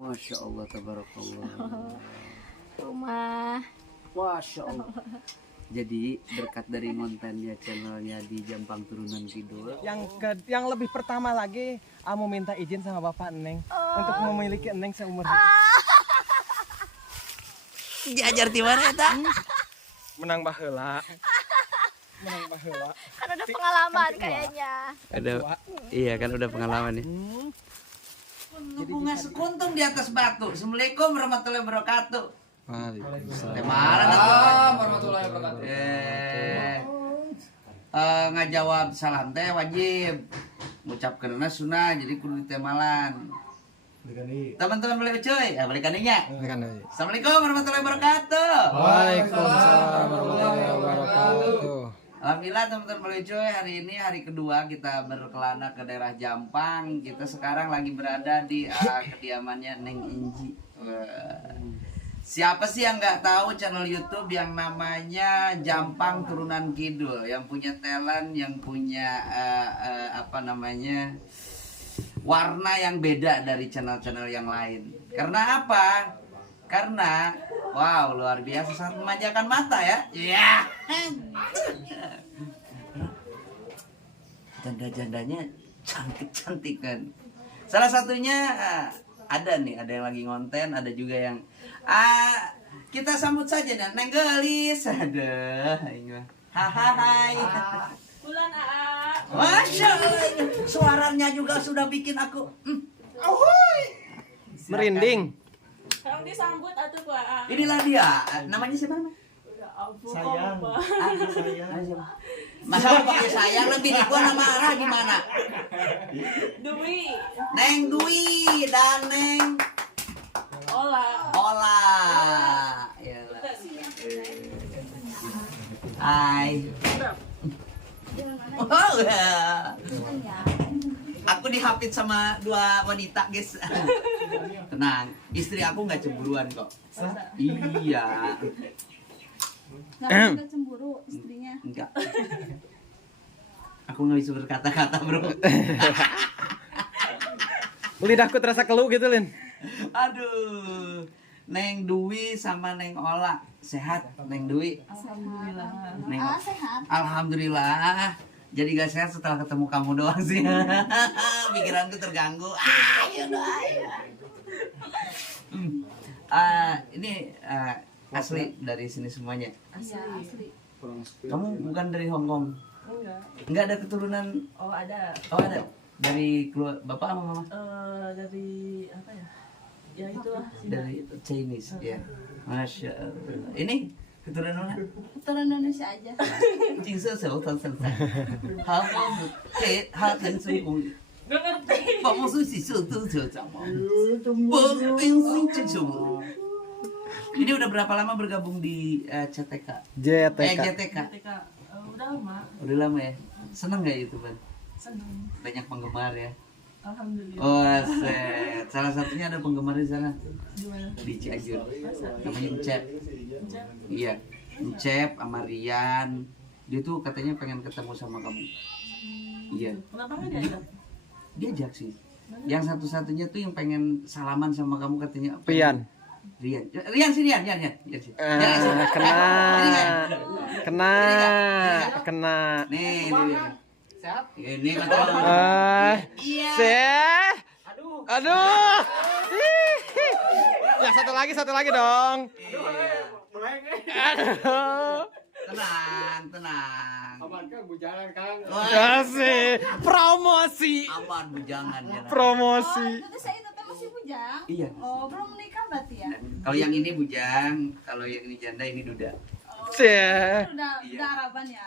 Masya Allah, tabarakallah. Rumah. Masya Allah. Jadi berkat dari kontennya channelnya di Jampang Turunan Kidul. Yang lebih pertama lagi, Amo minta izin sama Bapak Neng untuk memiliki Neng seumur hidup. Diajar di mana eta? Menang baheula. Menang baheula. Kan udah pengalaman kayaknya. Ada, iya kan udah pengalaman nih. Bunga sekuntung di atas batu. Assalamualaikum warahmatullahi wabarakatuh. Waalaikumsalam. Warahmatullahi wabarakatuh. Ngajawab salam teh wajib. Ngucapkeunna sunah jadi kudu ditemalan. Teman-teman boleh cuy, ya balik kaninya. Assalamualaikum warahmatullahi wabarakatuh. Waalaikumsalam warahmatullahi wabarakatuh. Alhamdulillah teman-teman boleh cuy, hari ini hari kedua kita berkelana ke daerah Jampang. Kita sekarang lagi berada di kediamannya Neng Inji. Siapa sih yang nggak tahu channel YouTube yang namanya Jampang Turunan Kidul, yang punya talent, yang punya warna yang beda dari channel-channel yang lain. Karena apa? Karena wow, luar biasa, sangat memanjakan mata ya. Iya. Janda-jandanya cantik-cantik kan. Salah satunya ada yang lagi ngonten, ada juga yang kita sambut saja nih, Neng Gelis. Aduh, hai. Bulan AA. Masya Allah, suaranya juga sudah bikin aku Merinding. Yang disambut atuh ku AA. Inilah dia, namanya siapa? Sayang. Masa pakai sayang, nanti di gua nama arah gimana? Dwi. Neng Dwi dan Neng Ola. Ola. Yalah. Hai. Oh, ya. Aku dihapit sama dua wanita, guys. Tenang, istri aku nggak cemburuan kok. Iya. Nggak cemburu istrinya. Enggak. Aku nggak bisa berkata-kata, bro. Lidahku terasa keluh gitu, Lin. Aduh. Neng Dwi sama Neng Ola sehat, Neng Dwi. Alhamdulillah. Neng, Sehat. Alhamdulillah. Jadi gak sehat setelah ketemu kamu doang sih. Pikiranku terganggu. Ayo. Ini asli dari sini semuanya. Iya, asli. Kamu bukan dari Hong Kong? Enggak. Enggak ada keturunan? Oh, ada. Oh ada. Dari keluarga bapak sama mama? Dari apa ya? Ya itulah. Dari Chinese ya. Masya Allah. Ini keturunan mana? Keturunan Indonesia aja. 金色手头身上，好我给他人生功， Gak ngerti. 把我手洗手都手掌嘛，我冰心这种。Ini udah berapa lama bergabung di CTK? JTK. JTK. Ketika udah lama. Udah lama ya. Seneng gak YouTuber? Seneng. Banyak penggemar ya. Alhamdulillah. Oh, set. Salah satunya ada penggemar di sana Gimana? di Cianjur. Namanya Encep. Encep? Iya, Encep sama Rian. Dia tuh katanya pengen ketemu sama kamu. Iya. Kenapa nggak diajak? Diajak sih. Yang satu-satunya tuh yang pengen salaman sama kamu katanya. Pian. Rian sih. Rian sih. Kena. Nih. Ini kata. Aduh. Ya satu lagi dong. Aduh. Tenang. Aman Kang, bujangan Kang. Wah, Kasih promosi. aman bujangan ya. Promosi. Itu saya tetap masih bujang. Iya. Oh, belum menikah berarti ya? Kalau yang ini bujang, kalau yang ini janda, ini duda. Cie. Udah Iya. Araban ya.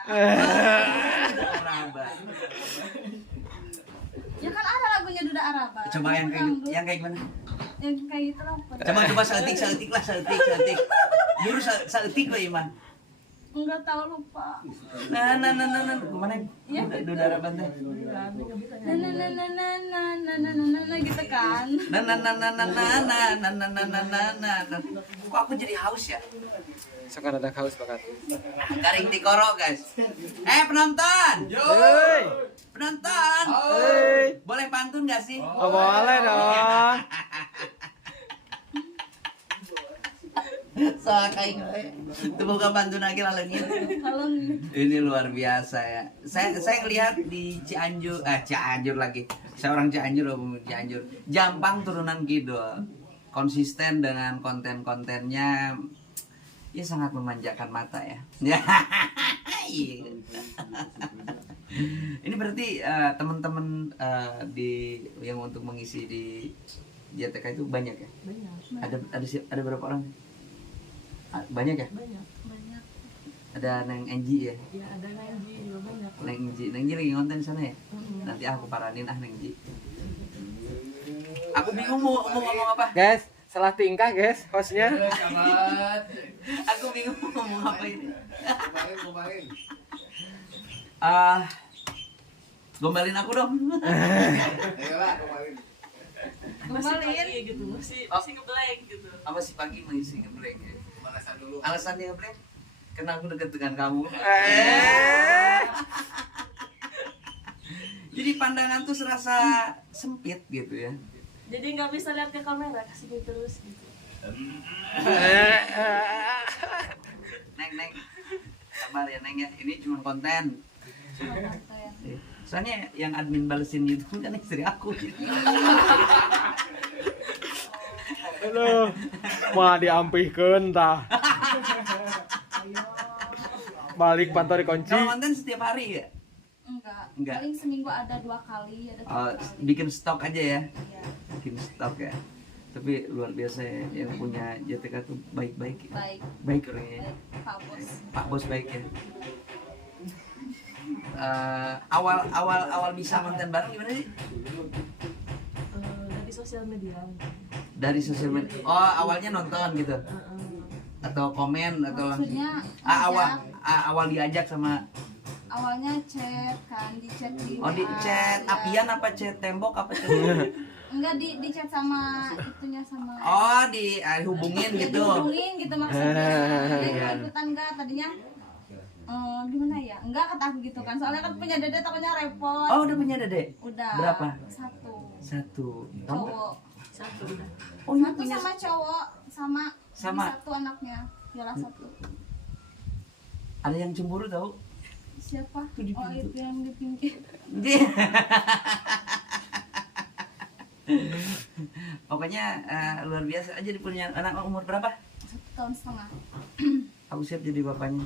Araba. Ya kan ada lagunya Duda Araba. Coba yang kayak gimana? Yang kayak gitu lah. Coba seetik lah. Dulu seetik lah Iman. Enggak tahu lupa. Nah. Gimana? Ya. Duda Araban teh. Nah gitu kan. Kok aku jadi haus ya? Sekarang ada kaos bakat. Garing di koro guys. Penonton. Hei. Penonton. Hei. Boleh pantun gak sih? Oh, boleh dong. Soal kain itu bukan bantu lagi lalengin. Ini luar biasa ya. Saya ngelihat di Cianjur lagi. Saya orang Cianjur, Cianjur. Jampang turunan Kidul. Konsisten dengan konten-kontennya. Ya sangat memanjakan mata ya. Iya. Ini berarti teman-teman yang untuk mengisi di JTK itu banyak ya? Banyak. Ada berapa orang? Banyak ya? Banyak. Ada Neng Enji ya? Ya ada Nanji juga banyak. Neng Enji lagi ngonten di sana ya? Nanti aku paranin Neng Enji. Aku bingung mau ngomong apa. Guys, salah tingkah guys hostnya. Aku bingung mau ngomong apa ini. Kemarin. Gombalin aku dong. Ayolah kemarin. Masih pagi gitu, masih ngeblank gitu. Apa sih pagi mengisi ngeblank ya? Pemanasan dulu. Alasannya ngeblank? Karena aku dekat dengan kamu. Jadi pandangan tuh serasa sempit gitu ya. Jadi nggak bisa lihat ke kamera, kasih gitu terus gitu. Neng, sabar ya Neng ya. Ini cuma konten. Soalnya yang admin balesin YouTube kan istri aku. Aduh, mah diampihkeun tah. Balik pantau dikunci. Kalau konten setiap hari ya? Enggak. Paling seminggu ada 2 kali, ada 3 Oh, kali. bikin stok aja ya? Iya. Bikin stok ya. Tapi luar biasa ya, yang punya JTK tuh baik-baik ya. Baik, Baik orangnya. baik, Pak Bos. Pak Bos baik ya. Awal bisa konten bareng gimana sih? Dari sosial media. Dari sosial media. Oh, awalnya nonton gitu. Atau komen atau langsung. Maksudnya Awal diajak sama awalnya chat kan, di chat di di WA, chat ya. apian apa chat tembok apa chat? Enggak di chat sama itunya sama Oh, hubungin gitu. dihubungin gitu maksudnya. Iya. Dia ikutan enggak tadinya gimana ya? Enggak kata aku gitu kan. Soalnya kan punya dede takutnya repot. Oh, udah punya dedek? Udah. Berapa? Satu. Kamu? Cowok. Satu. Oh, ini Satu punya sama cowok sama Sama. satu anaknya. Ialah satu. ada yang cemburu tahu? Siapa? Itu di Oh, pintu. itu yang di pinggir. Pokoknya luar biasa aja punya anak umur berapa? 1,5 tahun. Aku siap jadi bapaknya.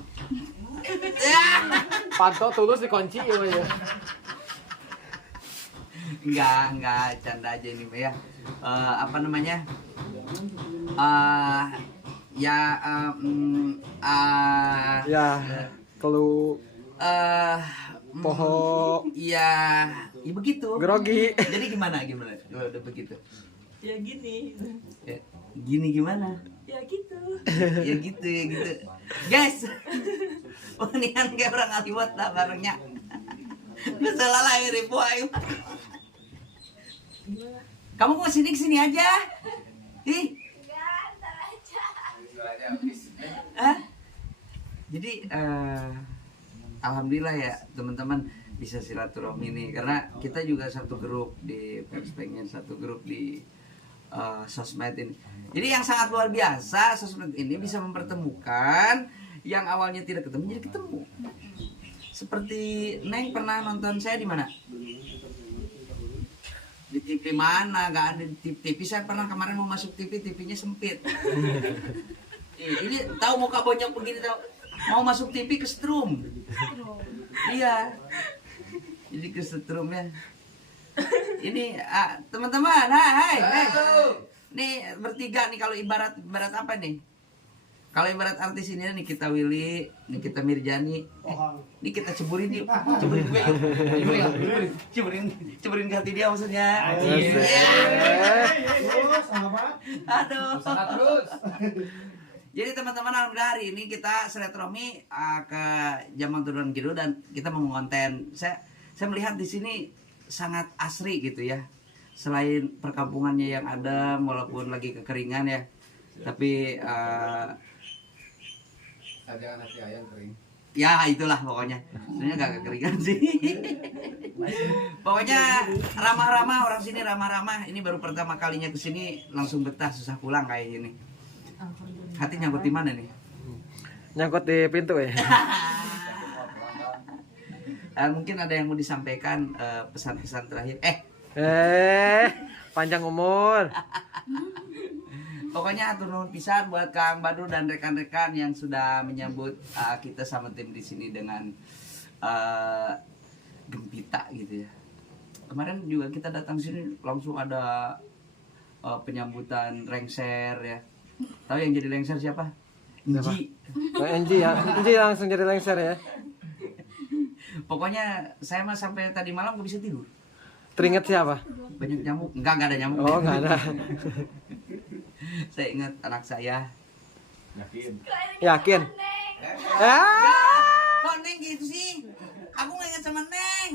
Pantau tulus dikunci ya Mas, ya. Enggak, canda aja ini ya. Apa namanya? Ya, kalau poho ya begitu. grogi. Jadi gimana? Kalau udah begitu. Ya gini. Ya, gini gimana? Ya gitu. Ya gitu. Guys, mendingan kayak orang aliwat lah barengnya. Masalah lah ya ribu ayo. Gimana? Kamu mau kesini aja. Ih. Hah? Jadi alhamdulillah ya teman-teman bisa silaturahmi nih karena kita juga satu grup di Perspengen, satu grup di sosmed ini. Jadi yang sangat luar biasa sosmed ini bisa mempertemukan yang awalnya tidak ketemu jadi ketemu. Seperti Neng pernah nonton saya di mana? Di TV mana? Gak ada di TV. Saya pernah kemarin mau masuk TV, TV-nya sempit. Ini tahu muka bonyok begini tahu. Mau masuk TV ke strum. Iya. Jadi ke strumnya. Ini teman-teman, hai. Nih bertiga nih kalau ibarat apa nih? Kalau ibarat artis ini nih kita Willy, nih kita Mirjani, nih kita ceburin gue, ceburin ke hati dia maksudnya. Aduh. Terus. Jadi teman-teman alhamdulillah hari ini kita silaturahmi ke Jampang Turunan Kidul dan kita mau konten. Saya melihat di sini sangat asri gitu ya. Selain perkampungannya yang ada walaupun lagi kekeringan ya. Tapi Ada nasi ayam kering. ya itulah pokoknya. Sebenarnya gak kekeringan sih. Pokoknya ramah-ramah orang sini ramah-ramah. Ini baru pertama kalinya ke sini langsung betah susah pulang kayak gini. Hati nyangkut di mana nih? Nyangkut di pintu ya. Mungkin ada yang mau disampaikan pesan-pesan terakhir. Panjang umur. Pokoknya atur nuhun pisan buat Kang Badru dan rekan-rekan yang sudah menyambut kita sama tim di sini dengan gempita gitu ya. Kemarin juga kita datang sini langsung ada penyambutan lengser ya. Tahu yang jadi lengser siapa? Inji. Enji ya. Enji langsung jadi lengser ya. Pokoknya saya mah sampai tadi malam gak bisa tidur. Teringat siapa? Banyak nyamuk. Enggak ada nyamuk. Oh, enggak ada. Saya ingat anak saya. Yakin? Kok Neng gitu sih? Aku gak ingat sama Neng.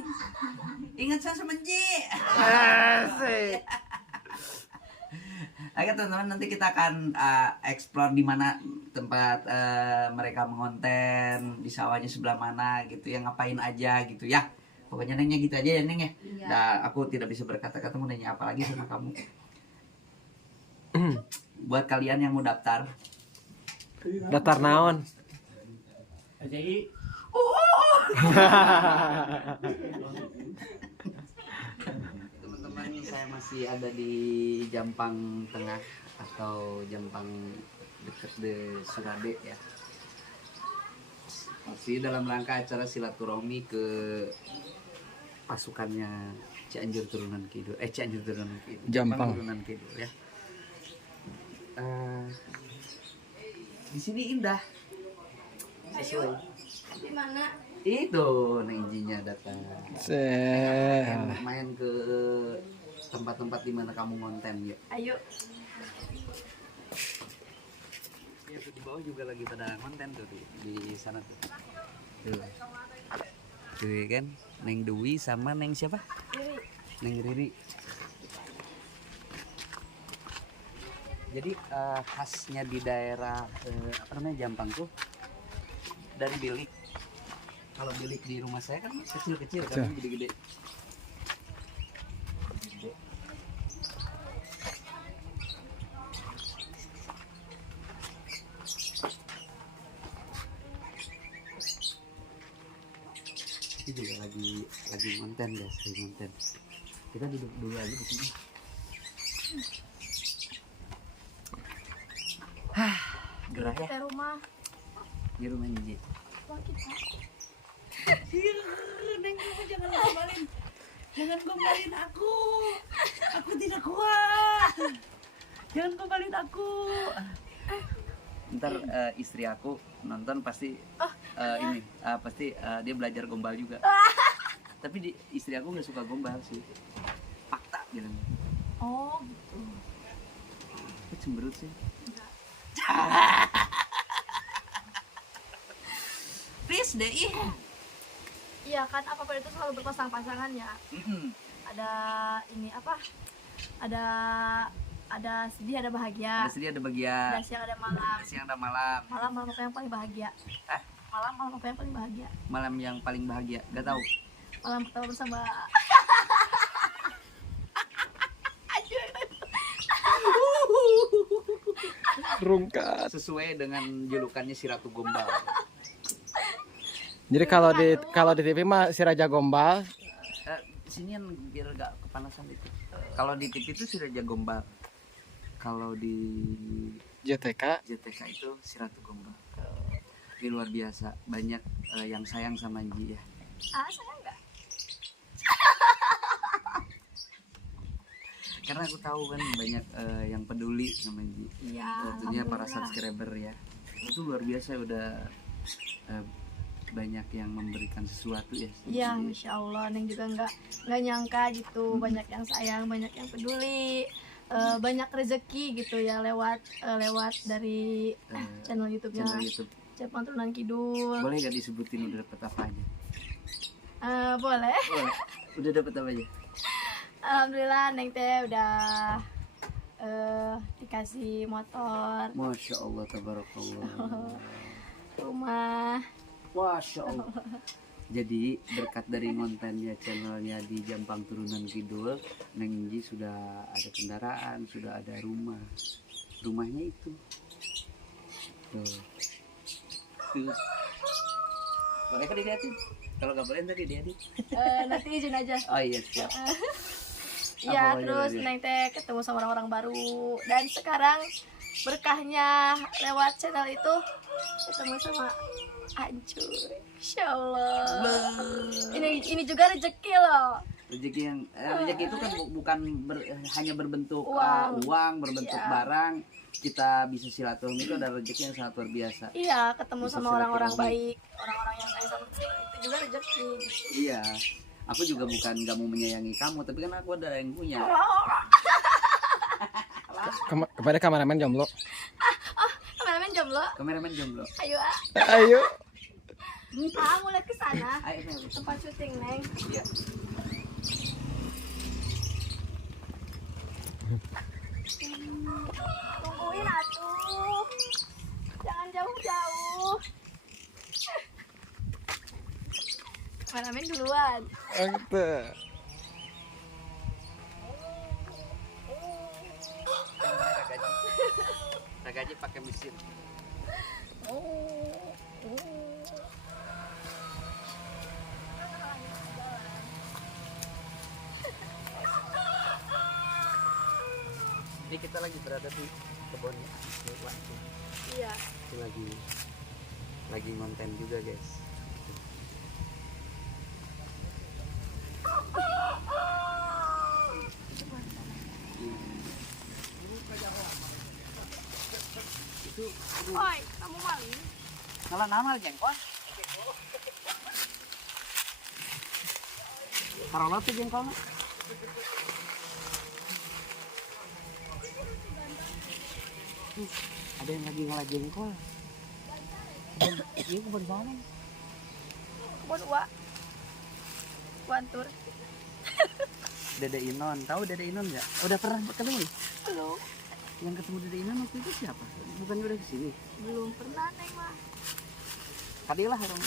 Ingat saya sama Ji. Oke teman-teman, nanti kita akan explore di mana tempat mereka mengonten, di sawahnya sebelah mana gitu ya, ngapain aja gitu ya. Pokoknya Nengnya gitu aja ya Neng ya. Iya. Nah, aku tidak bisa berkata-kata, mau nanya apa lagi sama kamu. Buat kalian yang mau daftar, Daftar naon? Jadi teman-teman, saya masih ada di Jampang Tengah atau Jampang dekat de Surade ya. Masih dalam rangka acara silaturahmi ke pasukannya Cianjur Turunan Kidul. Cianjur Turunan Kidul. Jampang. Turunan Kidul ya. Di sini indah. Sesuai. Di mana? Itu Neng Jinya datang. Main ke tempat-tempat di mana kamu ngonten ya. Ayo. Ya tuh di bawah juga lagi pada konten tuh di sana tuh. Tuh kan Neng Dewi sama Neng siapa? Neng Riri. Jadi khasnya di daerah apa namanya Jampang tuh dari bilik. Kalau bilik di rumah saya kan kecil-kecil kan gede-gede. Ini juga lagi konten guys, lagi konten. Kita duduk dulu aja di sini. Gerah ya Ke rumah. di rumah Nji. Wah, kita. Neng, kamu jangan gombalin. Jangan gombalin aku. Aku tidak kuat. Jangan gombalin aku. Ntar istri aku nonton pasti ini pasti dia belajar gombal juga. Tapi istri aku nggak suka gombal sih, fakta gitu. Oh, gitu. Aku cemberut sih. Please deh ih. Iya kan, apa-apa itu selalu berpasang-pasangan ya. Ada ini apa? Ada sedih, ada bahagia. Ada sedih ada bahagia. Ada siang, ada malam. Ada siang ada malam. Malam apa yang paling bahagia? Hah? Malam apa yang paling bahagia? Malam yang paling bahagia, gak tahu. Malam pertama bersama. Rungkat. Sesuai dengan julukannya si Ratu Gombal. Jadi kalau di TV mah si Raja Gombal. Sini yang biar gak kepanasan itu. Kalau di TV itu si Raja Gombal. Kalau di JTK. itu si Ratu Gombal. Ini luar biasa, banyak yang sayang sama Nji ya. Saya enggak. Karena aku tahu kan banyak yang peduli sama Nji. Iya. Tentunya para alhamdulillah. subscriber ya. Itu luar biasa udah banyak yang memberikan sesuatu ya. Iya, masya Allah, Neng juga nggak nyangka gitu, banyak yang sayang, banyak yang peduli, banyak rezeki gitu ya lewat dari channel YouTube-nya Channel YouTube. Jampang Turunan Kidul. Boleh gak disebutin udah dapet apa aja? Boleh. Boleh. Udah dapet apa aja? Alhamdulillah Neng teh udah dikasih motor, Masya Allah, tabarakallah. rumah. Masya Allah. Jadi berkat dari kontennya channelnya di Jampang Turunan Kidul, Neng Nji sudah ada kendaraan, sudah ada rumah. Rumahnya itu Tuh. Tuh. Boleh kok dilihatin? Kalau nggak boleh tadi diedit. Nanti izin aja. Oh iya siap. Iya, Apa terus lagi? Neng teh ketemu sama orang-orang baru dan sekarang berkahnya lewat channel itu ketemu sama Ancur. Insya Allah. Ini juga rezeki loh. Rezeki yang rezeki itu kan bukan hanya berbentuk Uang. uang, berbentuk Iya. barang. Kita bisa silaturahmi itu adalah rezeki yang sangat luar biasa. Iya, ketemu Bisa sama orang-orang silaturahmi. baik, orang-orang yang sayang sama kita, itu juga rezeki. Iya. Aku juga bukan nggak mau menyayangi kamu, tapi kan aku ada yang punya. Kepada kameramen jomblo. Kameramen jomblo, Kameramen jomblo. ayo ah. Ayo. Mulai ke sana. Ayo, Mel. Tempat syuting, Neng. Iya. Tungguin atuh. Jangan jauh-jauh. Kameramen duluan. Gitu. Ragaji pakai mesin. Ini kita lagi berada di kebun waktu. Iya. Itu lagi konten juga guys. Itu Woi, kamu maling. salah nama jengkol. Taruh tuh jengkolnya. Ada yang lagi ngolah jengkol. Iya kebun mana? Kebun Wa. Wantur. Dede Inon, tahu Dede Inon nggak? Udah pernah ketemu? Belum. Yang ketemu Dede Inon waktu itu siapa? Bukan udah kesini? Belum pernah, Neng mah. Tadilah orang